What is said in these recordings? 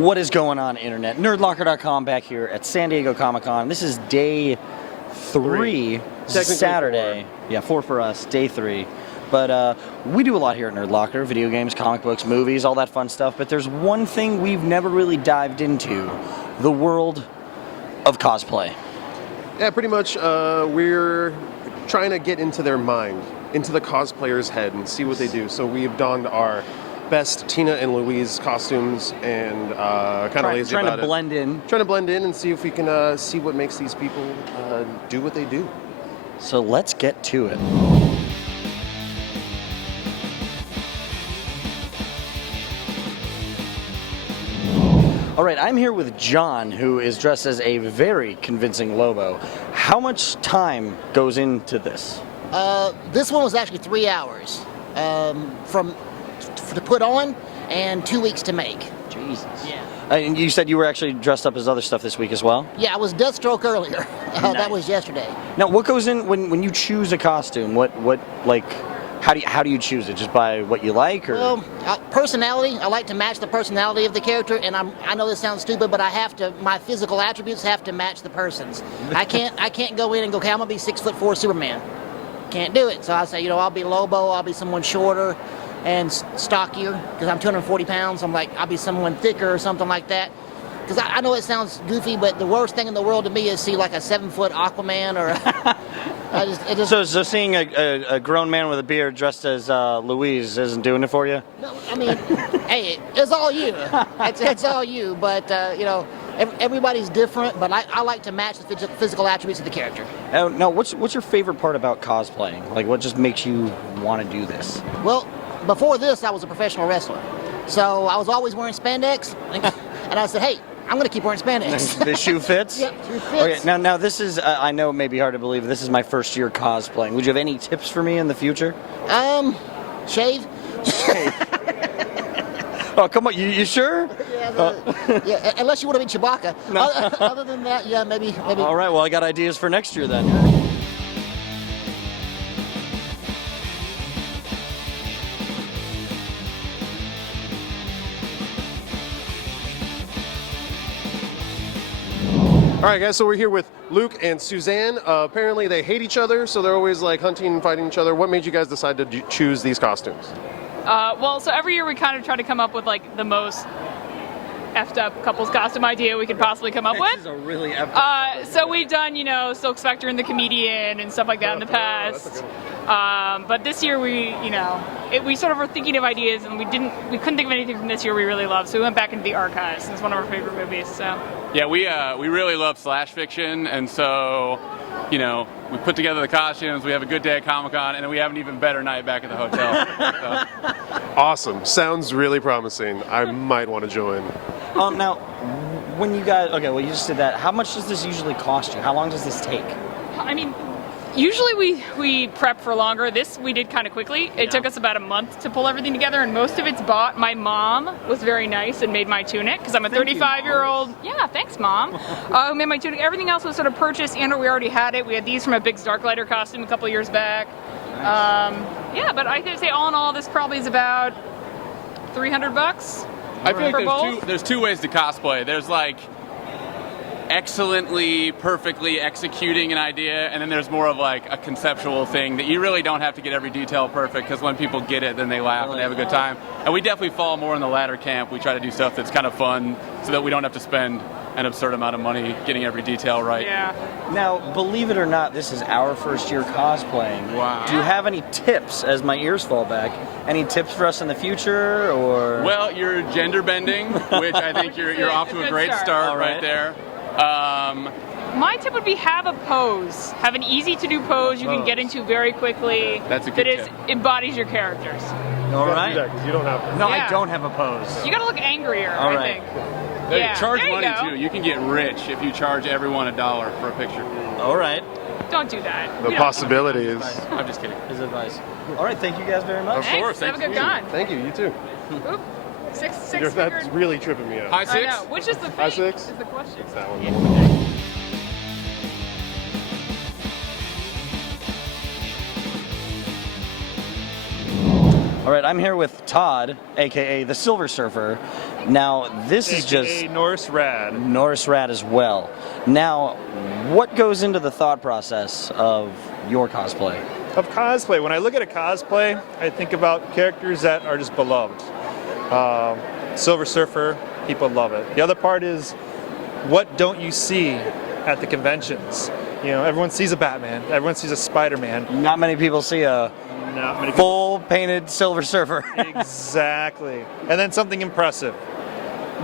What is going on, Internet? Nerdlocker.com back here at San Diego Comic-Con. This is day 3. This is Saturday. 4. Yeah, 4 for us, day 3. But we do a lot here at Nerdlocker, video games, comic books, movies, all that fun stuff. But there's one thing we've never really dived into, the world of cosplay. Yeah, pretty much we're trying to get into their mind, into the cosplayer's head and see what they do. So we've donned our best Tina and Louise costumes and kind of lazy about it. Trying to blend in. Trying to blend in and see if we can see what makes these people do what they do. So let's get to it. All right, I'm here with John, who is dressed as a very convincing Lobo. How much time goes into this? This one was actually 3 hours to put on and 2 weeks to make. Jesus. Yeah. And you said you were actually dressed up as other stuff this week as well? Yeah, I was Deathstroke earlier. Nice. That was yesterday. Now, what goes in when you choose a costume? How do you choose it? Just by what you like, or? Well, personality. I like to match the personality of the character, and I know this sounds stupid, but my physical attributes have to match the person's. I can't go in and go, okay, I'm gonna be 6'4" Superman. Can't do it. So I say, I'll be Lobo. I'll be someone shorter and stockier because I'm 240 pounds. I'm like, I'll be someone thicker or something like that. Because I know it sounds goofy, but the worst thing in the world to me is see like a 7-foot Aquaman or. So seeing a grown man with a beard dressed as Louise isn't doing it for you? No, I mean, hey, it's all you. It's all you. But everybody's different. But I like to match the physical attributes of the character. Now, what's your favorite part about cosplaying? Like, what just makes you want to do this? Well, before this, I was a professional wrestler, so I was always wearing spandex, and I said, hey. I'm going to keep wearing spandex. The shoe fits? Yep, shoe fits. Okay, now this is, I know it may be hard to believe, this is my first year cosplaying. Would you have any tips for me in the future? Shave. Oh, come on, you sure? Yeah, unless you want to be Chewbacca. No. Other than that, yeah, maybe. All right, well, I got ideas for next year then. All right, guys, so we're here with Luke and Suzanne. Apparently they hate each other, so they're always like hunting and fighting each other. What made you guys decide to choose these costumes? So every year we kind of try to come up with like the most effed up couples costume idea we could possibly come up with. This is a really effed up so we've done, Silk Spector and the Comedian and stuff like that in the past. But this year we sort of were thinking of ideas and we couldn't think of anything from this year we really loved. So we went back into the archives. It's one of our favorite movies. So. Yeah, we really love slash fiction, and so, we put together the costumes, we have a good day at Comic-Con, and then we have an even better night back at the hotel. So. Awesome. Sounds really promising. I might want to join. Now, when you guys, okay, well, you just did that. How much does this usually cost you? How long does this take? I mean, usually we prep for longer. This we did kind of quickly. It took us about a month to pull everything together, and most of it's bought. My mom was very nice and made my tunic because I'm a 35-year-old. Yeah, thanks, Mom. Who made my tunic. Everything else was sort of purchased, and we already had it. We had these from a Biggs Darklighter costume a couple years back. Nice. But I could say all in all, this probably is about $300. I feel like there's two ways to cosplay. There's like excellently, perfectly executing an idea, and then there's more of like a conceptual thing that you really don't have to get every detail perfect, because when people get it, then they laugh and they have a good time. And we definitely fall more in the latter camp. We try to do stuff that's kind of fun so that we don't have to spend an absurd amount of money getting every detail right. Yeah. Now, believe it or not, this is our first year cosplaying. Wow. Do you have any tips, as my ears fall back, any tips for us in the future, or? Well, you're gender bending, which I think you're off to a great start right there. My tip would be have a pose. Have an easy-to-do pose you can get into very quickly. That's a good tip. Embodies your characters. All right. You don't have to. No, Yeah. I don't have a pose. You gotta look angrier, All I right. think. Charge there you money go. too. You can get rich if you charge everyone $1 for a picture. All right. Don't do that. The possibilities. I'm just kidding. His advice. All right, thank you guys very much. Of course. Have a Thanks good to you. con. Thank you. You too. Oop. Six That's figured. really tripping me out. High I six? know. Which is the High thing? six? Is the question. It's that one. All right, I'm here with Todd, aka the Silver Surfer. Now, this is just Norse Rad. Norse Rad as well. Now, what goes into the thought process of your cosplay? Of cosplay, when I look at a cosplay, I think about characters that are just beloved. Silver Surfer, people love it. The other part is, what don't you see at the conventions? You know, everyone sees a Batman, everyone sees a Spider-Man. Not many people see a Not many full painted Silver Surfer. Exactly. And then something impressive.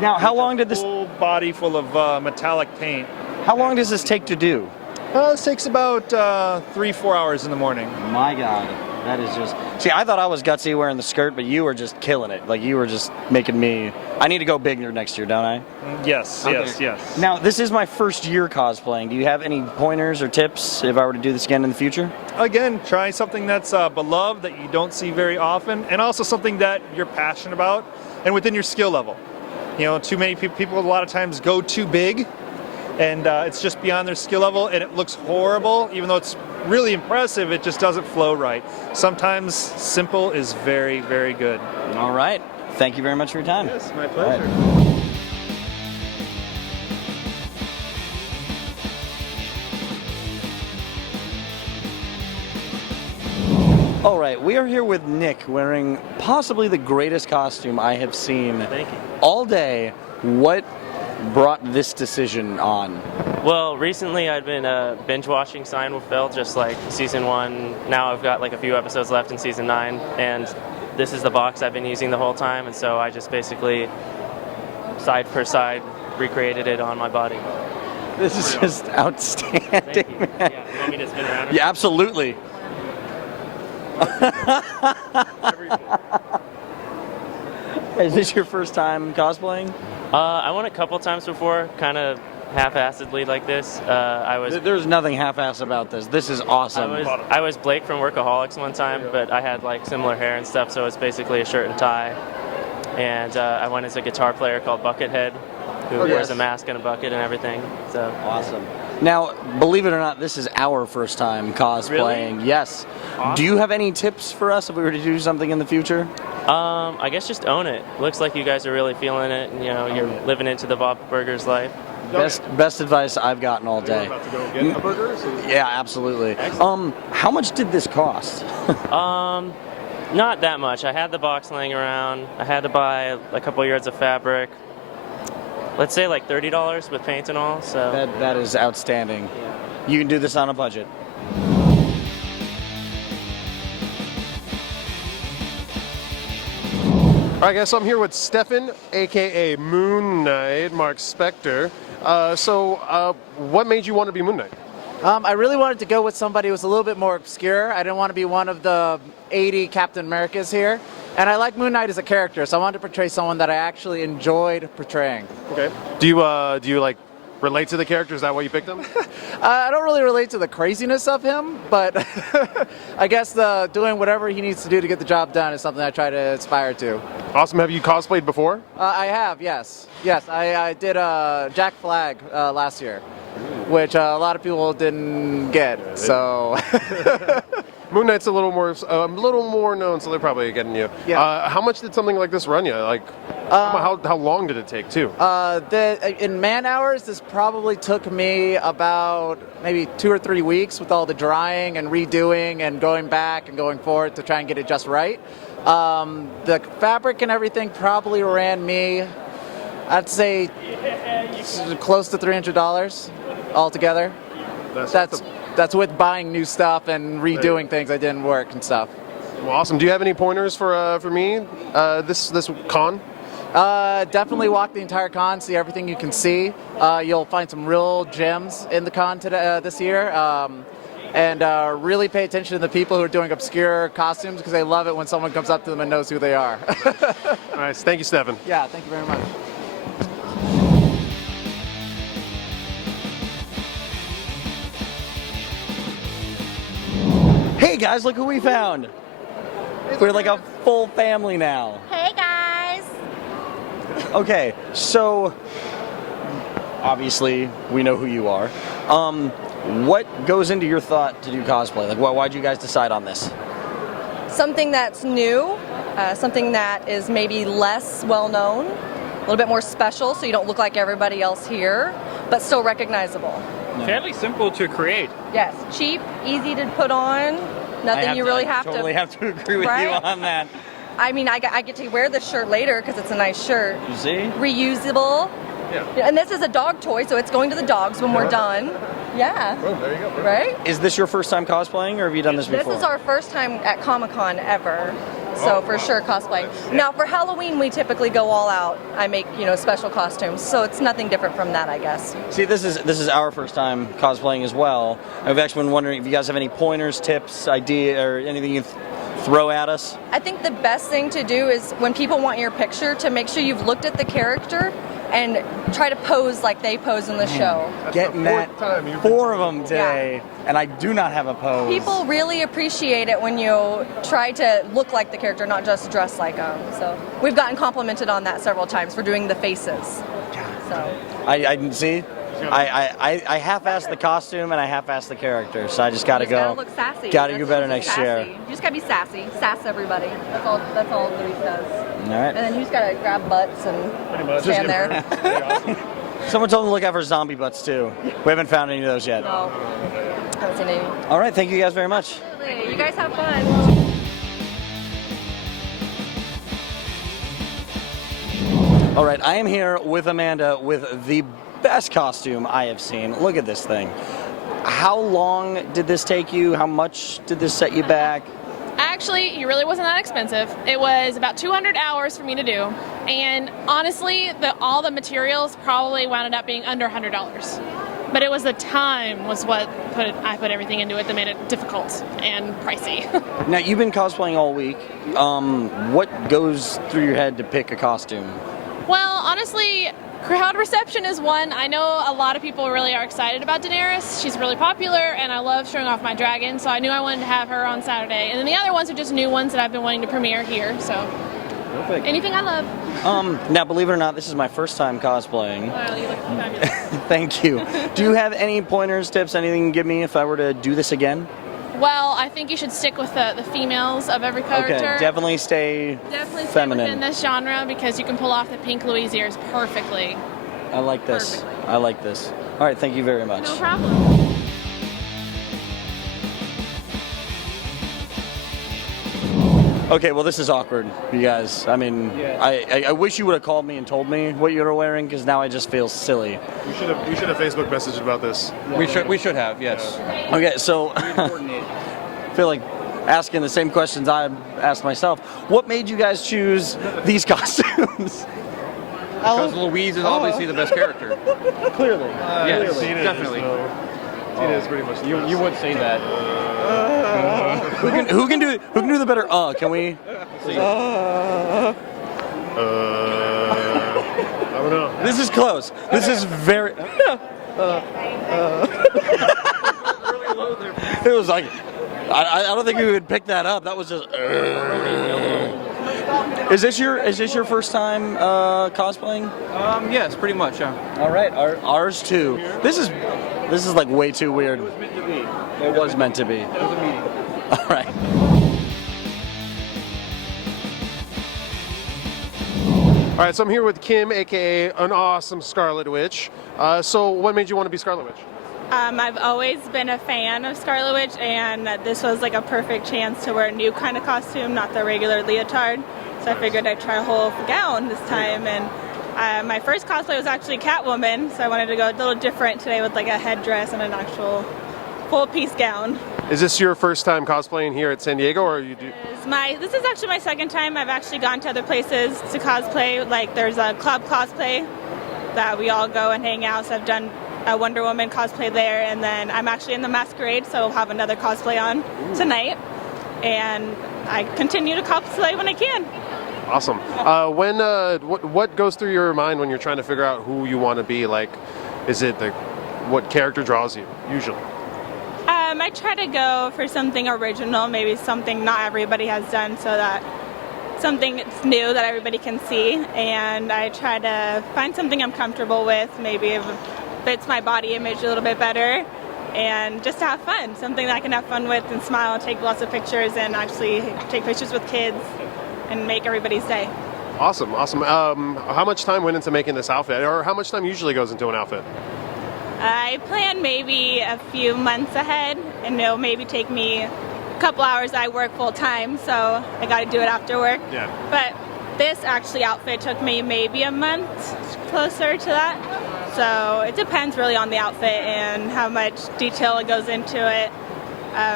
Now, how long did this? Full body full of metallic paint. How long does this take to do? This takes about 3-4 hours in the morning. My God, that is just. See, I thought I was gutsy wearing the skirt, but you were just killing it. Like you were just making me. I need to go bigger next year, don't I? Yes, Okay. yes. Now, this is my first year cosplaying. Do you have any pointers or tips if I were to do this again in the future? Again, try something that's beloved that you don't see very often, and also something that you're passionate about and within your skill level. You know, too many people a lot of times go too big, and it's just beyond their skill level, and it looks horrible. Even though it's really impressive, it just doesn't flow right. Sometimes simple is very, very good. All right. Thank you very much for your time. Yes, my pleasure. All right, we are here with Nick wearing possibly the greatest costume I have seen Thank you. all day. What brought this decision on? Well, recently I'd been binge watching Seinfeld, just like season 1. Now I've got like a few episodes left in season 9, and this is the box I've been using the whole time, and so I just basically side per side recreated it on my body. This is just outstanding. Thank you. Man. Yeah, you want me to spin around? Yeah, absolutely. Is this your first time cosplaying? I went a couple times before, kind of half-assedly like this. There's nothing half-assed about this. This is awesome. I was Blake from Workaholics one time, but I had like similar hair and stuff, so it's basically a shirt and tie. And I went as a guitar player called Buckethead, who wears a mask and a bucket and everything. So awesome. Now, believe it or not, this is our first time cosplaying. Really? Yes. Awesome. Do you have any tips for us if we were to do something in the future? I guess just own it. Looks like you guys are really feeling it, and you know you're living into the Bob Burgers life. Best advice I've gotten all day. About to go get the burgers? Yeah, absolutely. How much did this cost? Not that much. I had the box laying around. I had to buy a couple yards of fabric. Let's say like $30 with paint and all. So That is outstanding. yeah. You can do this on a budget. All right, guys, so I'm here with Stefan, aka Moon Knight, Marc Spector. What made you want to be Moon Knight? I really wanted to go with somebody who was a little bit more obscure. I didn't want to be one of the 80 Captain Americas here. And I like Moon Knight as a character, so I wanted to portray someone that I actually enjoyed portraying. Okay. Do you like relate to the character? Is that why you picked him? I don't really relate to the craziness of him, but I guess doing whatever he needs to do to get the job done is something I try to aspire to. Awesome. Have you cosplayed before? I have, yes. Yes, I did Jack Flag last year, which a lot of people didn't get, so... Moon Knight's a little more known, so they're probably getting you. Yeah. How much did something like this run you? Like, how long did it take too? In man hours, this probably took me about maybe 2 or 3 weeks with all the drying and redoing and going back and going forward to try and get it just right. The fabric and everything probably ran me, I'd say, close to $300 altogether. That's with buying new stuff and redoing things that didn't work and stuff. Well, awesome. Do you have any pointers for me this con? Definitely walk the entire con, see everything you can see. You'll find some real gems in the con this year. And really pay attention to the people who are doing obscure costumes because they love it when someone comes up to them and knows who they are. All right. Thank you, Stefan. Yeah, thank you very much. Hey guys, look who we found. We're like a full family now. Hey guys! Okay, so obviously we know who you are. What goes into your thought to do cosplay? Like, why'd you guys decide on this? something that's new, something that is maybe less well known, a little bit more special so you don't look like everybody else here, but still recognizable. Fairly simple to create. Yes, cheap, easy to put on, nothing you really have to. I totally have to agree with you on that. I mean, I get to wear this shirt later because it's a nice shirt. You see? Reusable. Yeah. And this is a dog toy, so it's going to the dogs when we're done. Yeah. Oh, there you go. Right? Is this your first time cosplaying, or have you done this before? This is our first time at Comic-Con ever. So for sure cosplaying. Now for Halloween we typically go all out. I make, special costumes. So it's nothing different from that, I guess. See, this is our first time cosplaying as well. I've actually been wondering if you guys have any pointers, tips, idea, or anything you throw at us. I think the best thing to do is when people want your picture to make sure you've looked at the character and try to pose like they pose in the show. Getting that 4 of them today, and I do not have a pose. People really appreciate it when you try to look like the character, not just dress like them. So we've gotten complimented on that several times for doing the faces. So I see. I half-assed the costume and I half-assed the character, so I just gotta go. Gotta look sassy. Gotta do better next sassy. year. You just gotta be sassy. Sass everybody. That's all Louise does. All right. And then you just gotta grab butts and stand there. Someone told me to look out for zombie butts too. We haven't found any of those yet. No. Haven't seen any. All right, thank you guys very much. Absolutely. You guys have fun. All right, I am here with Amanda with the best costume I have seen. Look at this thing. How long did this take you? How much did this set you back? Actually, it really wasn't that expensive. It was about 200 hours for me to do. And honestly, all the materials probably wound up being under $100. But it was the time was what I put everything into it that made it difficult and pricey. Now, you've been cosplaying all week. What goes through your head to pick a costume? Well, honestly, crowd reception is one. I know a lot of people really are excited about Daenerys. She's really popular, and I love showing off my dragon, so I knew I wanted to have her on Saturday. And then the other ones are just new ones that I've been wanting to premiere here, so perfect. Anything I love. Now, believe it or not, this is my first time cosplaying. Well, you look fabulous. Thank you. Do you have any pointers, tips, anything you can give me if I were to do this again? Well, I think you should stick with the females of every character. Okay, definitely stay Definitely feminine. stay within this genre because you can pull off the pink Louise ears perfectly. I like this. Perfectly. I like this. All right, thank you very much. No problem. Okay, well, this is awkward, you guys. I mean, I wish you would have called me and told me what you were wearing, because now I just feel silly. We should have Facebook messaged about this. We should have, yes. Okay, so I feel like asking the same questions I asked myself. What made you guys choose these costumes? Because Louise is obviously the best character. Clearly. Yes, definitely. Tina is pretty much. You would say that. Who can do the better? Can we? I don't know. This is close. This is very. It was like, I don't think we would pick that up. That was just. Is this your first time cosplaying? Yes, pretty much. Yeah. All right, ours too. This is like way too weird. It was meant to be. It was meant to be. It was a meeting. All right. All right, so I'm here with Kim, aka an awesome Scarlet Witch. So, what made you want to be Scarlet Witch? I've always been a fan of Scarlet Witch, and this was like a perfect chance to wear a new kind of costume, not the regular leotard. So I figured I'd try a whole gown this time. And my first cosplay was actually Catwoman, so I wanted to go a little different today with like a headdress and an actual full-piece gown. Is this your first time cosplaying here at San Diego, or you do? This is actually my second time. I've actually gone to other places to cosplay. Like there's a club cosplay that we all go and hang out. So I've done a Wonder Woman cosplay there, and then I'm actually in the Masquerade, so I'll have another cosplay on tonight. And I continue to cosplay when I can. Awesome. What goes through your mind when you're trying to figure out who you want to be? Like, is it what character draws you usually? I try to go for something original, maybe something not everybody has done, so that something new that everybody can see. And I try to find something I'm comfortable with, maybe if it fits my body image a little bit better. and just to have fun, something that I can have fun with and smile and take lots of pictures and actually take pictures with kids and make everybody's day. Awesome, awesome. How much time went into making this outfit, or how much time usually goes into an outfit? I plan maybe a few months ahead, and it'll maybe take me a couple hours. I work full time, so I got to do it after work. Yeah. But this actually outfit took me maybe a month closer to that. So it depends really on the outfit and how much detail it goes into it.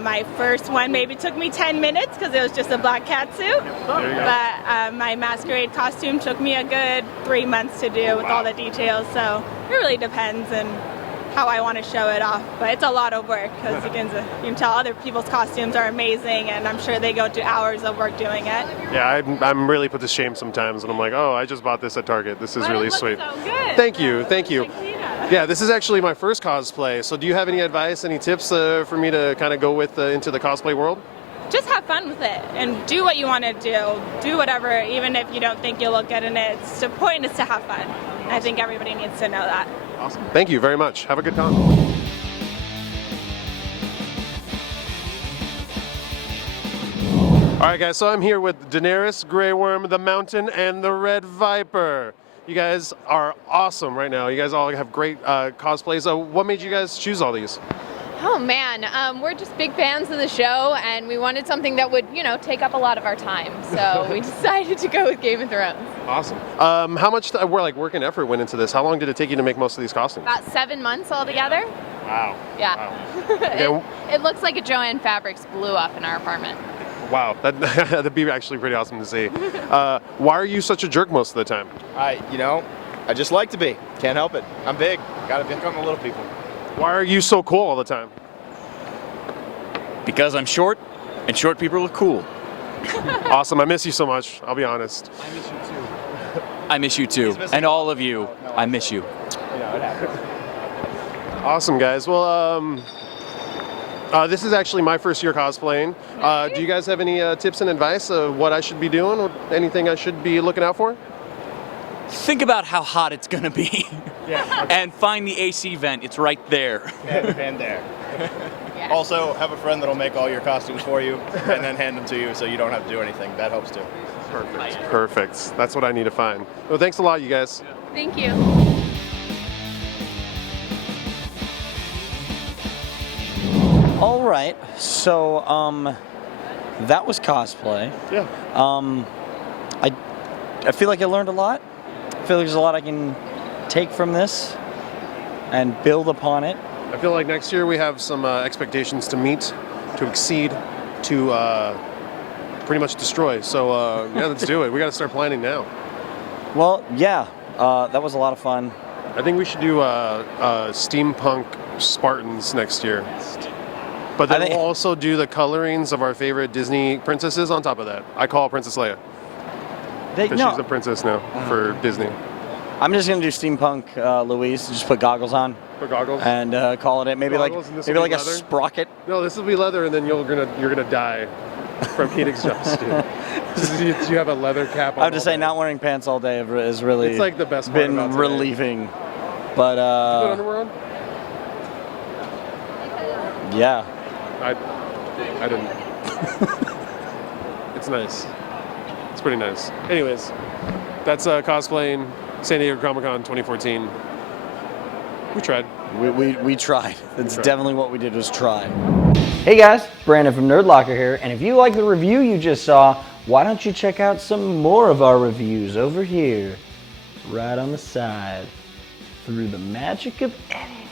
My first one maybe took me 10 minutes because it was just a black catsuit. But my masquerade costume took me a good 3 months to do with all the details. So it really depends on how I want to show it off. But it's a lot of work because you can tell other people's costumes are amazing, and I'm sure they go to hours of work doing it. Yeah, I'm really put to shame sometimes, and I'm like, oh, I just bought this at Target. This is really sweet. So good. Thank you, thank you. Yeah, this is actually my first cosplay. So do you have any advice, any tips for me to kind of go with into the cosplay world? Just have fun with it and do what you want to do. Do whatever, even if you don't think you'll look good in it. The point is to have fun. I think everybody needs to know that. Awesome. Thank you very much. Have a good con. All right, guys, so I'm here with Daenerys, Grey Worm, the Mountain, and the Red Viper. You guys are awesome right now. You guys all have great cosplays. What made you guys choose all these? Oh man, we're just big fans of the show, and we wanted something that would, take up a lot of our time. So we decided to go with Game of Thrones. Awesome. How much work and effort went into this? How long did it take you to make most of these costumes? About 7 months altogether. Wow. Yeah. Wow. It looks like a Joanne Fabrics blew up in our apartment. Wow, that'd be actually pretty awesome to see. Why are you such a jerk most of the time? I just like to be. Can't help it. I'm big. Gotta pick on the little people. Why are you so cool all the time? Because I'm short, and short people look cool. Awesome, I miss you so much, I'll be honest. I miss you too. And all of you, I miss you. Awesome, guys. Well, this is actually my first year cosplaying. Do you guys have any tips and advice of what I should be doing, or anything I should be looking out for? Think about how hot it's gonna be. Yeah. Okay. And find the AC vent, it's right there. And there. Also, have a friend that'll make all your costumes for you and then hand them to you so you don't have to do anything. That helps too. Perfect. Perfect. That's what I need to find. Well, thanks a lot, you guys. Thank you. All right, so that was cosplay. Yeah. I feel like I learned a lot. I feel like there's a lot I can take from this and build upon it. I feel like next year we have some expectations to meet, to exceed, to pretty much destroy. So yeah, let's do it. We got to start planning now. Well, yeah, that was a lot of fun. I think we should do steampunk Spartans next year. But then we'll also do the colorings of our favorite Disney princesses on top of that. I call Princess Leia. Because she's the princess now for Disney. I'm just gonna do steampunk Louise. Just put goggles on. Put goggles. And call it. Maybe goggles, like a leather? sprocket. No, this will be leather, and then you're gonna die from heat exhaustion. You have a leather cap on. I have to say, not wearing pants all day is really it's like the best part been about today. relieving. But you put underwear on? Yeah. I didn't. It's nice. It's pretty nice. Anyways, that's cosplaying San Diego Comic-Con 2014. We tried. We tried. That's definitely what we did, was try. Hey guys, Brandon from Nerdlocker here, and if you like the review you just saw, why don't you check out some more of our reviews over here, right on the side, through the magic of editing.